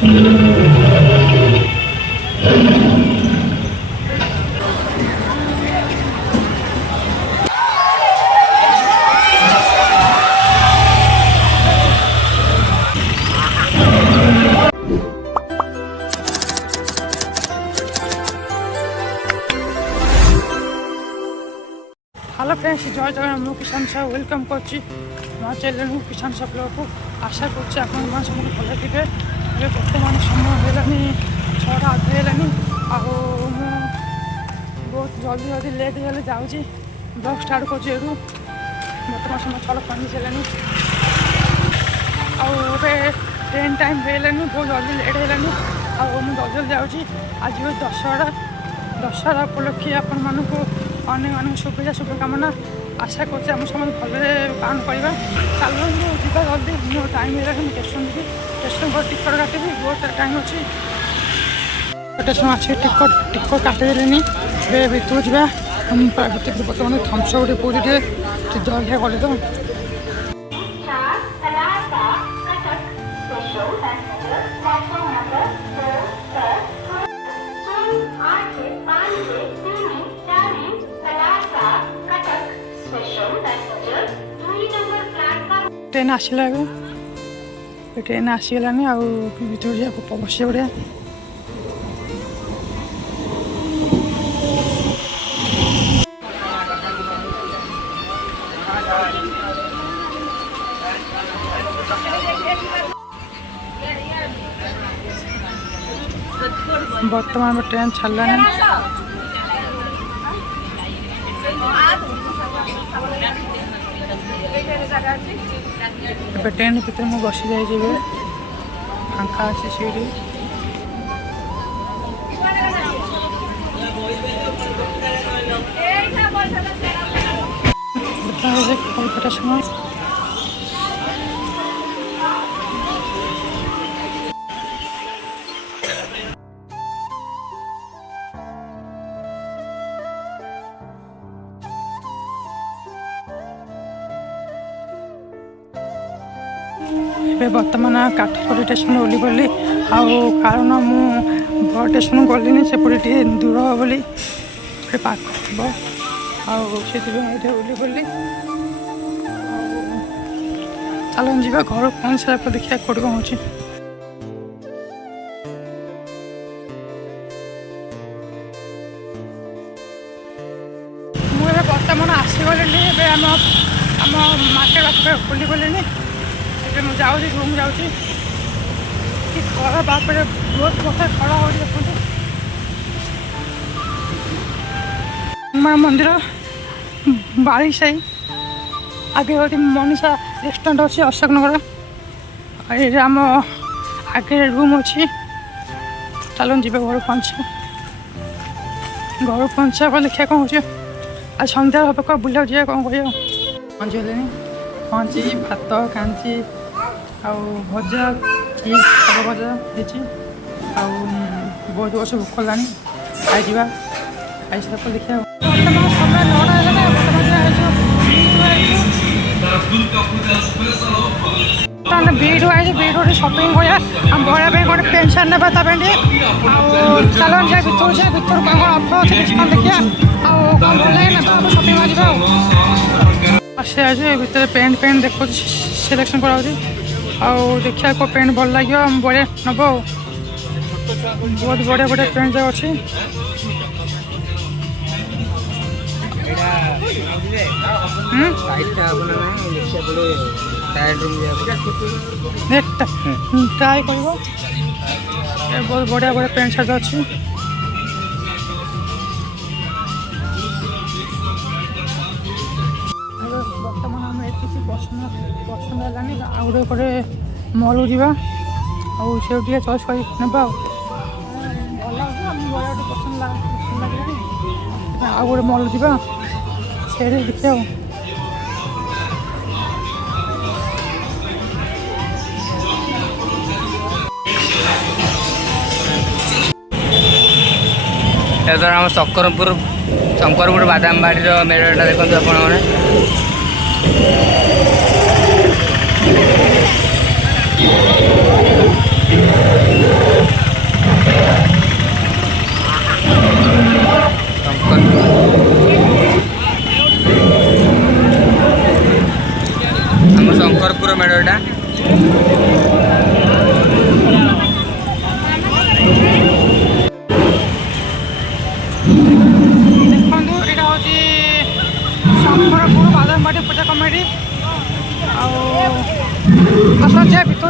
Hello friends जय जगन्नाथ मु किसान साहब वेलकम करछि मोर चैनल मु किसान साहब को आशा करछि आपन मान सब भल थिबे। ए वर्तमान समय हेलानी 6टा आधे हेलानी आउ मु बहुत जल्दी जल्दी लेट हेले जाउछि ब्लॉग स्टार्ट करछि। एरू वर्तमान समय 6:15 हेलानी आउ बे ट्रेन टाइम हेलानी बहुत जल्दी लेट हेलानी आउ मु जल्दी जल्दी जाउछि। आज दशहरा उपलक्षे आपण मानक अनेक अनेक शुभेच्छा शुभकामना आशा करते आम समस्त भले पालन करवा। चलो जा जल्दी मो टाइम है स्टेशन जी स्टेशन पर टिकट काटि बहुत टाइम अच्छी स्टेशन अच्छे टिकट काटिदेले भितर जा बर्तमान थम्स अप पूरी जलखिया कले तो ट्रेन आसला ट्रेन आसीगलानी आउ भर जा बस बढ़िया बर्तमान ट्रेन छाड़लानी ट्रेन भर मुझे बसी जाइए फांका अच्छे सीट कलकाता समय बर्तमान काठपड़ी स्टेशन ओह्ली पड़ी कारण मु स्टेशन गली सेपटे दूर हे बोली पाख ओह्ली पड़ी चल जा घर पहुँच सारा देखा कौट कौन हो बर्तमान आसीगली आम मार्केट पाखे ओह्ली पड़ी मुझे जाऊँगी रूम जाऊँगी कि खरा बाप बहुत बसा खरा हो देखते हनुमान मंदिर बाड़ी साई आगे गोटे मनीषा रेस्टोरेंट अच्छी अशोक नगर ये आम आगे रूम अच्छी चलो जी घर पहुँचा देखा कौन हो आज सन्ध्या हम कौन बुला जाए कौन कह पहुँचले पहुँची भात कांची आउ भजा चिप्स शाग भजा होती बहुत वर्ष भोक लानी खाई खाई सारा देखा बर्तमान समय 9टा बीड़ आई बीड़ सपिंग कर बड़ा गोटे पेनसन ना चलो जाए भर जाए भर कौन कौन अफर अच्छे डिस्काउंट देखिए कौन भल लगे ना सपिंग आसे आज भर पेंट देखो सिलेक्शन कराऊँ देखिए को पेंट भल लगे बढ़िया नब बहुत बढ़िया बढ़िया पेंट जगह अच्छी ट्राए कर बहुत बढ़िया बढ़िया पेंट शर्ट अच्छी बर्तमान आम ये पसंद पसंद है आगे गोटे मल जा से चॉइस कर ना भल गोटे पसंद लगे आउ गोटे मल जा से देखिए आम शंकरपुर बादामबाड़ी मेढ़टा देखो आपण मैंने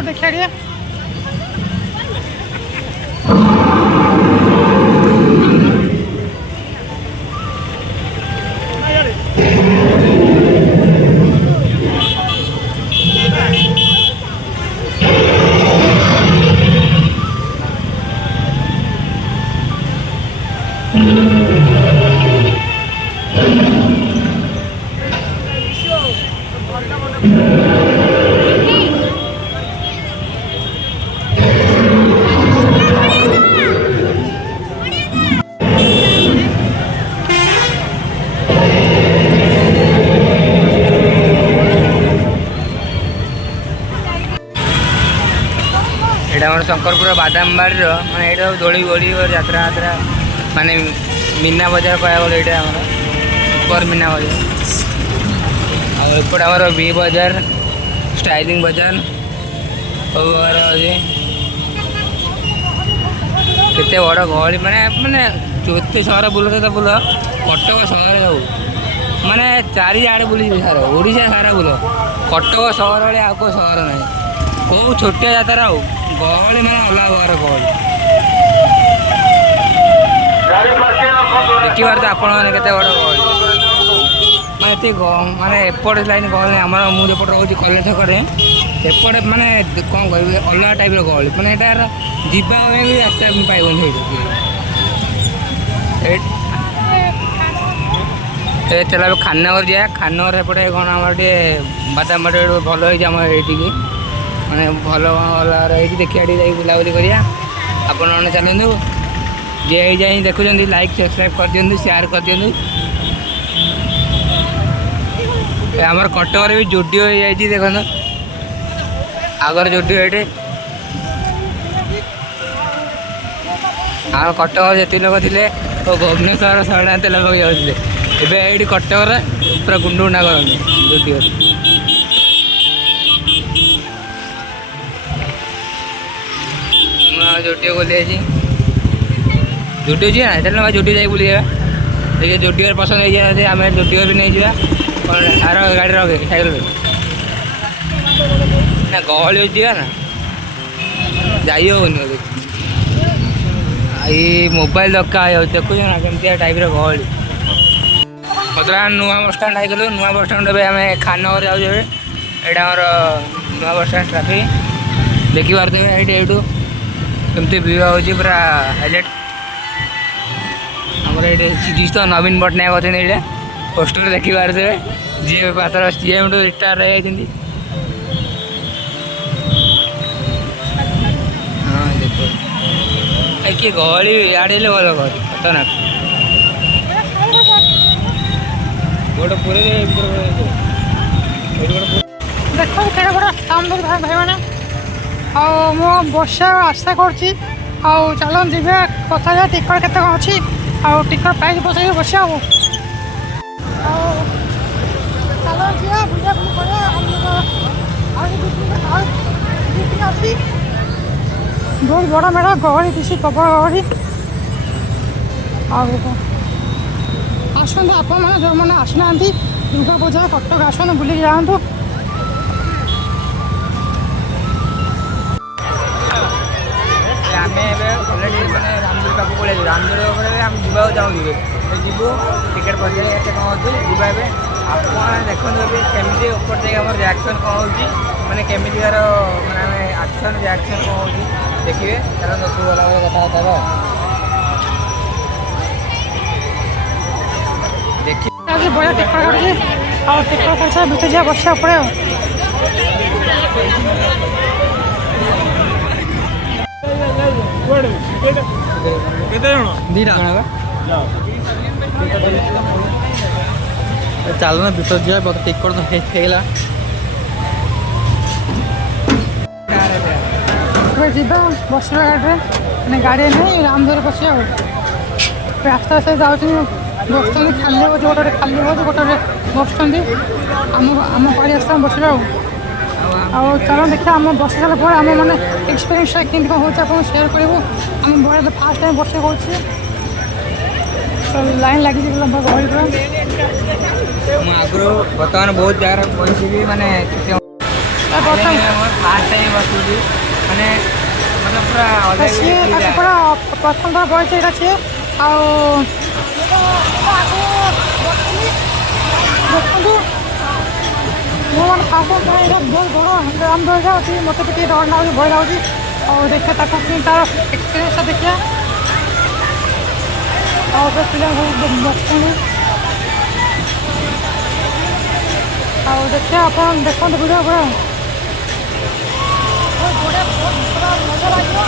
ଚାଲ ଦେଖିବା ଟିକେ। এটা আমার শঙ্করপুর বাদামবাড়ির মানে এটা দোଳି গোଳି যাত্রা যাত্রা মানে মিନା ବଜାର କହିବାକୁ ଗଲେ ଏଇଟା ଆମର ସୁପର ମିନା ବଜାର। ଆଉ ଏପଟେ ଆମର ବି ବଜାର ଷ୍ଟାଇଲିଂ ବଜାର ସବୁ ପ୍ରକାର ଅଛି। କେତେ ବଡ଼ ଗହଳି ମାନେ ମାନେ ଯେତେ ସହର ବୁଲ ତ ବୁଲ କଟକ ସହର ସବୁ ମାନେ ଚାରିଆଡ଼େ ବୁଲିଯିବେ ସାର ଓଡ଼ିଶା ସାରା ବୁଲ କଟକ ସହର ଭଳିଆ ଆଉ କେଉଁ ସହର ନାହିଁ। କେଉଁ ଛୋଟିଆ ଯାତ୍ରା ଆଉ ଗହଳି ମାନେ ଅଲଗା ପ୍ରକାର ଗହଳି। ଦେଖିବାର ତ ଆପଣମାନେ କେତେ ବଡ଼ ଗହଳି ମାନେ ଏତେ ମାନେ ଏପଟେ ଲାଇନ୍ ଗହଳି ଆମର ମୁଁ ଯେପଟେ ରହୁଛି କଲେଜ ଛକରେ ଏପଟେ ମାନେ କ'ଣ କହିବି ଅଲଗା ଟାଇପ୍ର ଗହଳି ମାନେ ଏଇଟା ଯିବା ପାଇଁ ବି ରାସ୍ତା ପାଇବନି ସେଇଠି। ଏ ଚାଲ ଖାନନଗର ଯିବା। ଖାନନଗର ଏପଟେ କ'ଣ ଆମର ଟିକେ ବାଦାମବାଡ଼ି ଭଲ ହେଇଛି ଆମର ଏଇଠିକି ମାନେ ଭଲ ଭଲ ହେଇଛି ଦେଖିବା ଟିକେ ଯାଇକି ବୁଲାବୁଲି କରିବା। ଆପଣମାନେ ଚାଲନ୍ତୁ ଯିଏ ହେଇଯାଇ ଦେଖୁଛନ୍ତି ଲାଇକ୍ ସବସ୍କ୍ରାଇବ୍ କରିଦିଅନ୍ତୁ ସେୟାର କରିଦିଅନ୍ତୁ। ଆମର କଟକରେ ବି ଜୁଡ଼ିଓ ହେଇଯାଇଛି ଦେଖନ୍ତୁ ଆଗର ଜୁଡ଼ିଓ ଏଇଠି। ଆଉ କଟକରେ ଯେତିକି ଲୋକ ଥିଲେ ଓ ଭୁବନେଶ୍ୱର ଶହେ ତେଲ ପକେଇ ଯାଉଥିଲେ ଏବେ ଏଇଠି କଟକରେ ପୁରା ଗୁଣ୍ଡ ଗୁଣ୍ଡା କରନ୍ତି ଜୁଡ଼ିଓ। ମୁଁ ଜୁଡ଼ିଓ ବୁଲି ଯାଇଛି ଜୁଡ଼ିଓ ଯିବା ନା ଚାଲ ଜୁଡ଼ିଓ ଯାଇ ବୁଲିଯିବା ଦେଖିବା ଜୁଡ଼ିଓରେ ପସନ୍ଦ ହେଇଯିବା ଯଦି ଆମେ ଜୁଡ଼ିଓ ବି ନେଇଯିବା। ଆର ଗାଡ଼ି ରଖେ ସାଇକେଲ ନା ଗହଳି ହେଉଛି ଯିବା ନା ଯାଇ ହେବନି ବୋଧେ। ଏଇ ମୋବାଇଲ ଦରକାର ହେଇଯାଉଛି ଦେଖୁଛ ନା କେମିତିଆ ଟାଇପ୍ର ଗହଳି। ବର୍ତ୍ତମାନ ନୂଆ ବସଷ୍ଟାଣ୍ଡ ହେଇଗଲୁ। ନୂଆ ବସଷ୍ଟାଣ୍ଡ ଏବେ ଆମେ ଖାନନଗର ଯାଉଛୁ। ଏବେ ଏଇଟା ଆମର ନୂଆ ବସଷ୍ଟାଣ୍ଡ ଟ୍ରାଫିକ୍ ଦେଖିପାରୁଥିବେ ଏଇଠି ଏଇଠୁ କେମିତି ଭିଉ ହେଉଛି ପୁରା ହାଇଲାଇଟ୍। ଆମର ଏଇଠି ଶ୍ରୀଯୁକ୍ତ ନବୀନ ପଟ୍ଟନାୟକ ଅଛନ୍ତି ଏଇଟା ପୋଷ୍ଟର ଦେଖିପାରୁଥିବେ ଯିଏ ପାତ୍ର ସିଏମ୍ଠୁ ରିଟାୟାର ହେଇଯାଇଛନ୍ତି। ହଁ ଦେଖ କିଏ ଗହଳି ଆଡ଼େ ହେଲେ ଭଲ ଗହଳି ଖତରନାକ ଗୋଟେ ପୁରୀ ଦେଖ କେଡ଼େ ବଡ଼ ସାମୁଦ୍ରିକ ଭାଇମାନେ ଆଉ ମୁଁ ବର୍ଷା ଆଶା କରୁଛି। ଆଉ ଚାଲ ଯିବା କଥା ହେବା ଟିକଟ କେତେ କ'ଣ ଅଛି ଆଉ ଟିକଟ ପ୍ରାଇସ୍ ବସେଇକି ବସିବା ଆଉ ଚାଲ ଯିବା ବୁଲାବୁଲି କରିବା। ଅଛି ବହୁତ ବଡ଼ ମେଢ଼ ଗହଳି ବେଶୀ ପ୍ରବଳ ଗହଳି। ଆଉ ଆସନ୍ତୁ ଆପଣମାନେ ଯେଉଁମାନେ ଆସିନାହାନ୍ତି ଦୁର୍ଗା ପୂଜା କଟକ ଆସନ୍ତୁ ବୁଲିକି ଯାଆନ୍ତୁ। ଆମେ ଏବେ ଅଲରେଡ଼ି ମାନେ ରାମଦୋଳି ପାଖକୁ ପଳେଇଛୁ। ରାମଦୋଳି ଉପରେ ଆମେ ଯିବାକୁ ଚାହୁଁଛୁ ଯିବୁ ଟିକେଟ୍ ପଚାରି କେତେ କ'ଣ ଅଛି ଯିବା ଏବେ। ଆପଣ ଦେଖନ୍ତୁ ଏବେ କେମିତି ଉପର ଯାଇକି ଆମର ରିଆକ୍ସନ୍ କ'ଣ ହେଉଛି ମାନେ କେମିତିକାର ମାନେ ଆମେ ଆକ୍ସନ୍ ରିଆକ୍ସନ୍ କ'ଣ ହେଉଛି ଦେଖିବେ। ତାର ସବୁ ଭଲ ଭାବରେ କଥାବାର୍ତ୍ତା ହେବା ଦେଖି ଆଜି ବଢ଼ିଆ ଟିକଟ କାଟୁଛି ଆଉ ଟିକଟ କାଟିବା ଭିତରେ ଯିବା ବସିବା ପଡ଼େ ଆଉ। ଚାଲ ନା ଭିତରେ ଯିବା ଟିକଟ ତ ହେଇଗଲା। ଯିବା ବସିବା ଗାଡ଼ିରେ ମାନେ ଗାଡ଼ି ନେଇ ରାମଦୋଳି ବସିବା ଆଉ ରାସ୍ତା ରାସ୍ତା ଯାଉଛନ୍ତି ବସୁଛନ୍ତି ଖାଲି ହେଉଛି ଗୋଟେ ଗୋଟେ ଖାଲି ହେଉଛି ଗୋଟେ ଗୋଟେ ବସୁଛନ୍ତି। ଆମ ପାଳି ଆସିଲା ବସିବା ଆଉ ଚାଲ ଦେଖିବା ଆମ ବସି ସାରିଲା ପରେ ଆମ ମାନେ ଏକ୍ସପିରିଏନ୍ସଟା କେମିତି କ'ଣ ହେଉଛି ଆପଣଙ୍କୁ ସେୟାର କରିବୁ। ଆମ ବଡ଼ ଫାର୍ଷ୍ଟ ଟାଇମ୍ ବସିବାକୁ ହେଉଛି ଲାଇନ୍ ଲାଗିଛି ଲମ୍ବା ଗହଳି ପୁରା। ମୁଁ ଆଗରୁ ବର୍ତ୍ତମାନ ବହୁତ ଜାଗାରେ ବସିବି ମାନେ ବର୍ତ୍ତମାନ ଫାର୍ଷ୍ଟ ଟାଇମ୍ ବସୁଛି ମାନେ ମତେ ପୁରା ତ ସିଏ ତାକୁ ପୁରା ପ୍ରଥମ ଥର ବୟସ ଏଇଟା ସିଏ ଆଉ ଦେଖନ୍ତୁ ମୁଁ ମାନେ ଫାଷ୍ଟ ଟାଇମ୍ ଏଇଟା ବହୁତ ବଡ଼ ରାମ ଦୋଳିଟା ଅଛି ମୋତେ ଟିକେ ଡର ଲାଗୁଛି ଭୟ ଲାଗୁଛି ଆଉ ଦେଖିବା ତାକୁ କେମିତି ତାର ଏକ୍ସପିରିଏନ୍ସଟା ଦେଖିବା ଆଉ ଏବେ ପିଲା ସବୁ ବସୁଛନ୍ତି ଆଉ ଦେଖିବା ଆପଣ ଦେଖନ୍ତୁ ଭିଡ଼ିଓ ପୁରା ମଜା ଲାଗିବ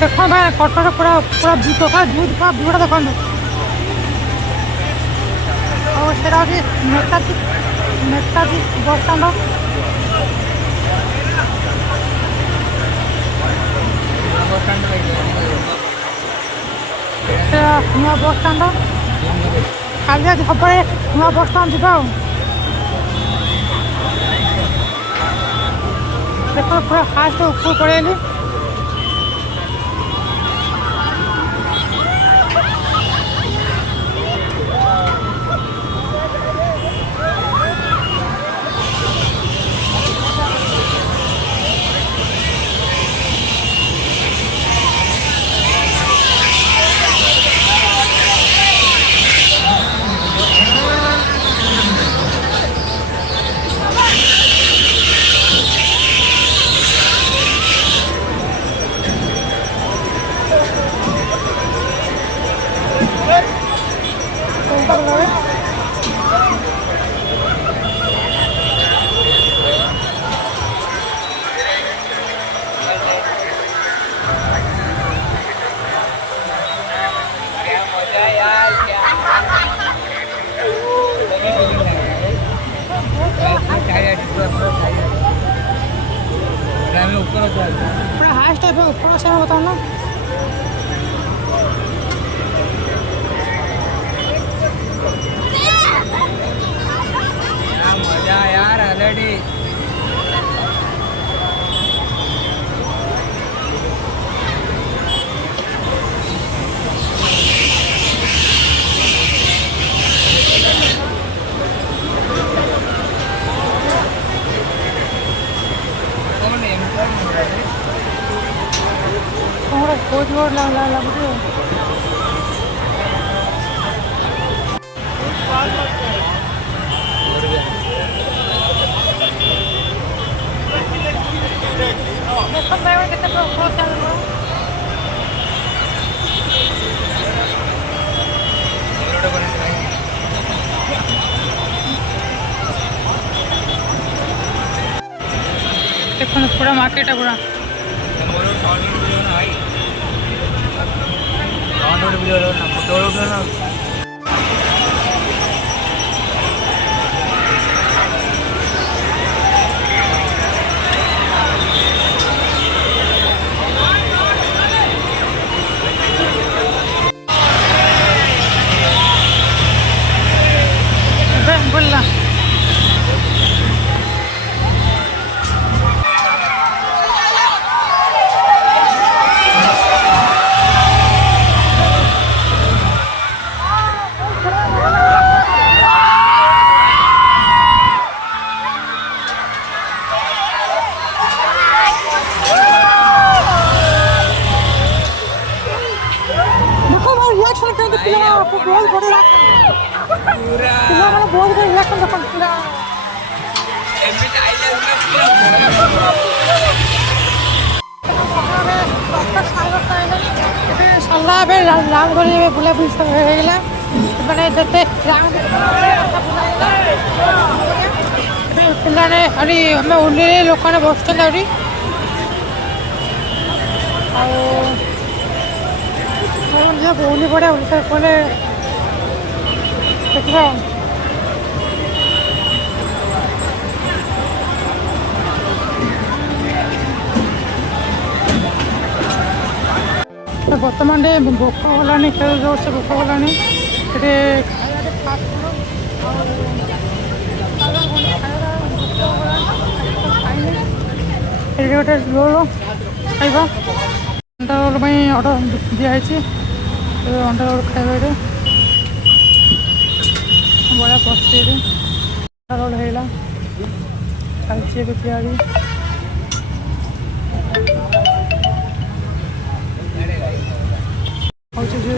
ଦେଖ ଭାଇ କଟର ପୁରା ପୁରା ଟଙ୍କା ଦୁଇଟା ଦେଖନ୍ତୁ ଆଉ ସେଟା ହେଉଛି ନେତାଜୀ ବସଷ୍ଟାଣ୍ଡ ସେଟା ନୂଆ ବସଷ୍ଟାଣ୍ଡ କାଲି ଆଜି ହବରେ ନୂଆ ବସଷ୍ଟାଣ୍ଡ ଯିବା ଆଉ ଦେଖ ପୁରା ଫାଷ୍ଟ ଉପରୁ ପଳେଇଲି पूरा हाईएस्ट है ऊपर से मैं बताऊँ ना मजा यार ऑलरेडी बहुत जोर लगे देखो पूरा मार्केट है पूरा बोला बहुत बड़े बहुत बड़े इलेक्शन सल्ला राम गली बुला बुला मैंने जते पिलाने अरे हमें उल्ले लोक ने बसुँच अभी उल्ली पड़े उल्ले देखा बर्तमान भोक गलानी खेल जोर से भोक गलानी खाया ଏଇଠି ଗୋଟେ ରୋଲ୍ ଖାଇବା ଅଣ୍ଡା ରୋଲ୍ ପାଇଁ ଅର୍ଡ଼ର ଦିଆହେଇଛି। ଏବେ ଅଣ୍ଡା ରୋଲ୍ ଖାଇବା ଏଇଠି ବଢ଼ିଆ ପଶି ଏଇଠି ଅଣ୍ଡା ରୋଲ୍ ହେଇଗଲା ଚାଲିଛି ଏବେ ତିଆରି। ହଉଛି ଯେ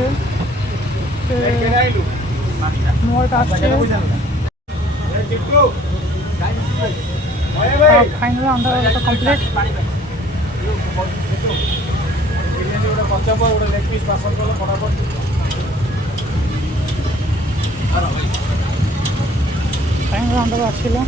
ମୋର ଆସୁଛି फाइनल अंडा रोल कंप्लीट। फाइनल अंडा आसला।